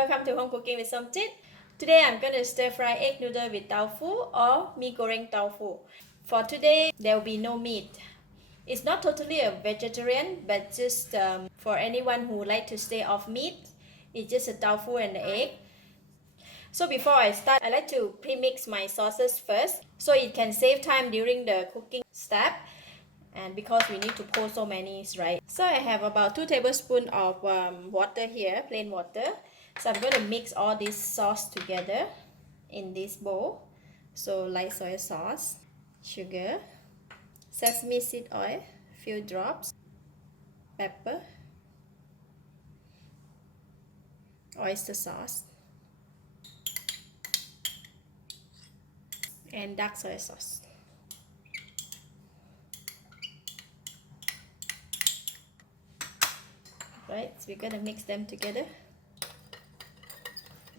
Welcome to Home Cooking with Something. Today I'm going to stir fry egg noodle with tofu or mee goreng tofu. For today there will be no meat. It's not totally a vegetarian, but just for anyone who like to stay off meat, it's just a tofu and the egg. So before I start, I like to pre-mix my sauces first so it can save time during the cooking step. And because we need to pour so many, right? So I have about 2 tablespoons of water here, plain water. So I'm going to mix all this sauce together in this bowl. So light soy sauce, sugar, sesame seed oil, few drops, pepper, oyster sauce, and dark soy sauce. Right, so we're going to mix them together.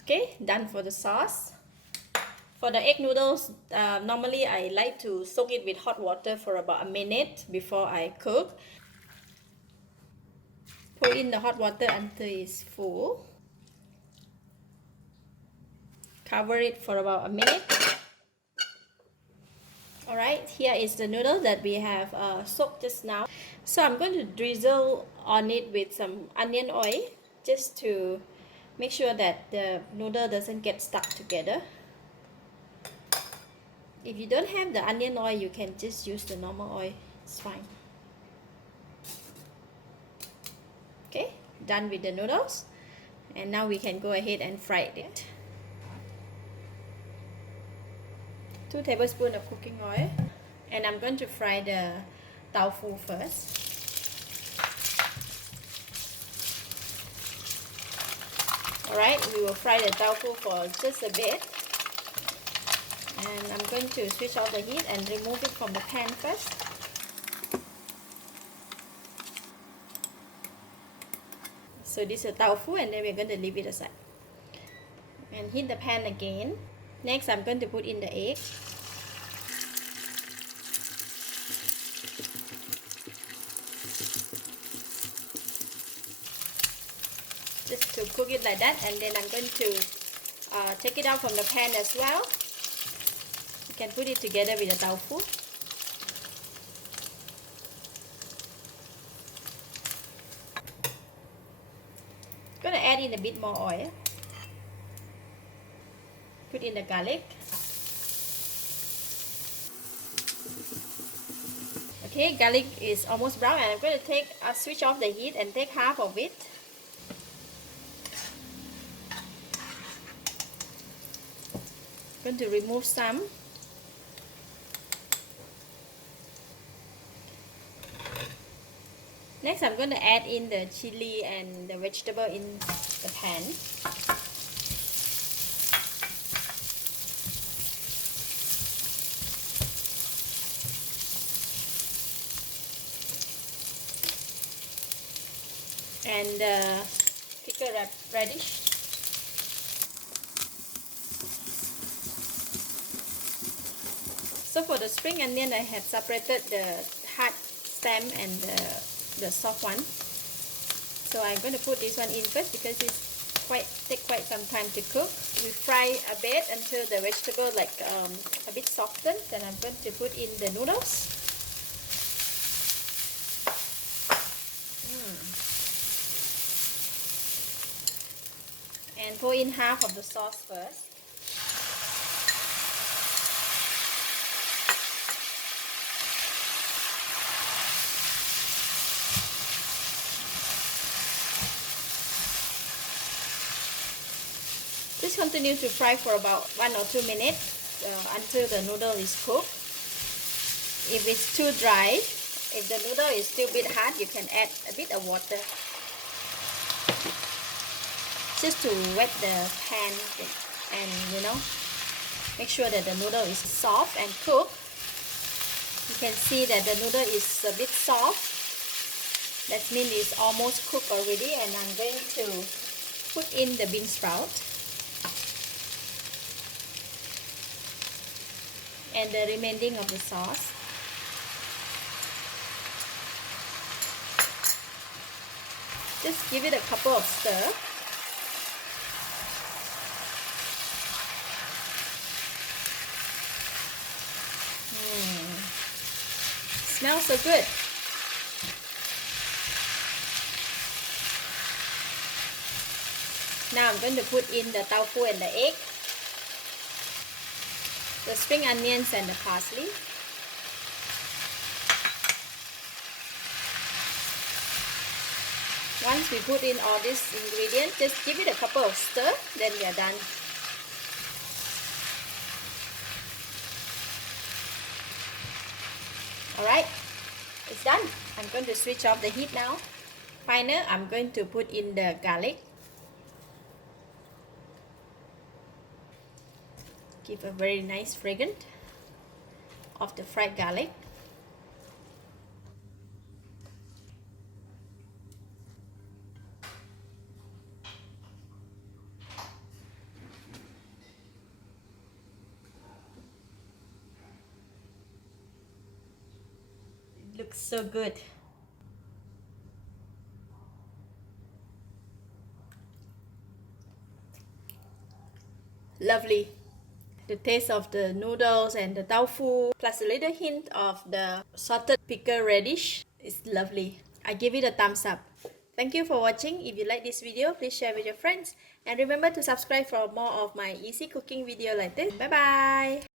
Okay, done for the sauce. For the egg noodles, normally I like to soak it with hot water for about a minute before I cook. Pour in the hot water until it's full. Cover it for about a minute. Alright, here is the noodle that we have soaked just now. So I'm going to drizzle on it with some onion oil just to make sure that the noodle doesn't get stuck together. If you don't have the onion oil, you can just use the normal oil, it's fine. Okay, done with the noodles, and now we can go ahead and fry it. 2 tablespoons of cooking oil, and I'm going to fry the tofu first. Alright, we will fry the tofu for just a bit, and I'm going to switch off the heat and remove it from the pan first. So this is tofu, and then we're going to leave it aside and heat the pan again. Next, I'm going to put in the egg. Just to cook it like that, and then I'm going to take it out from the pan as well. You can put it together with the tofu. Gonna add in a bit more oil. Put in the garlic. Okay, garlic is almost brown, and I'm going to switch off the heat and take half of it. I'm going to remove some. Next, I'm going to add in the chili and the vegetable in the pan. And pickle radish. So for the spring onion, I have separated the hard stem and the soft one. So I'm going to put this one in first because it's take quite some time to cook. We fry a bit until the vegetable a bit softened. Then I'm going to put in the noodles. And pour in half of the sauce first. Just continue to fry for about 1 or 2 minutes until the noodle is cooked. If it's too dry, if the noodle is still a bit hard, you can add a bit of water just to wet the pan and make sure that the noodle is soft and cooked. You can see that the noodle is a bit soft. That means it's almost cooked already, and I'm going to put in the bean sprout and the remaining of the sauce. Just give it a couple of stir. smells so good. Now I'm going to put in the tofu and the egg, the spring onions and the parsley. Once we put in all these ingredients, just give it a couple of stir, then we are done. Alright, it's done. I'm going to switch off the heat now. Finally, I'm going to put in the garlic. Give a very nice fragrance of the fried garlic. It looks so good. Lovely. The taste of the noodles and the tofu, plus a little hint of the salted pickle radish, is lovely. I give it a thumbs up. Thank you for watching. If you like this video, please share with your friends. And remember to subscribe for more of my easy cooking video like this. Bye bye!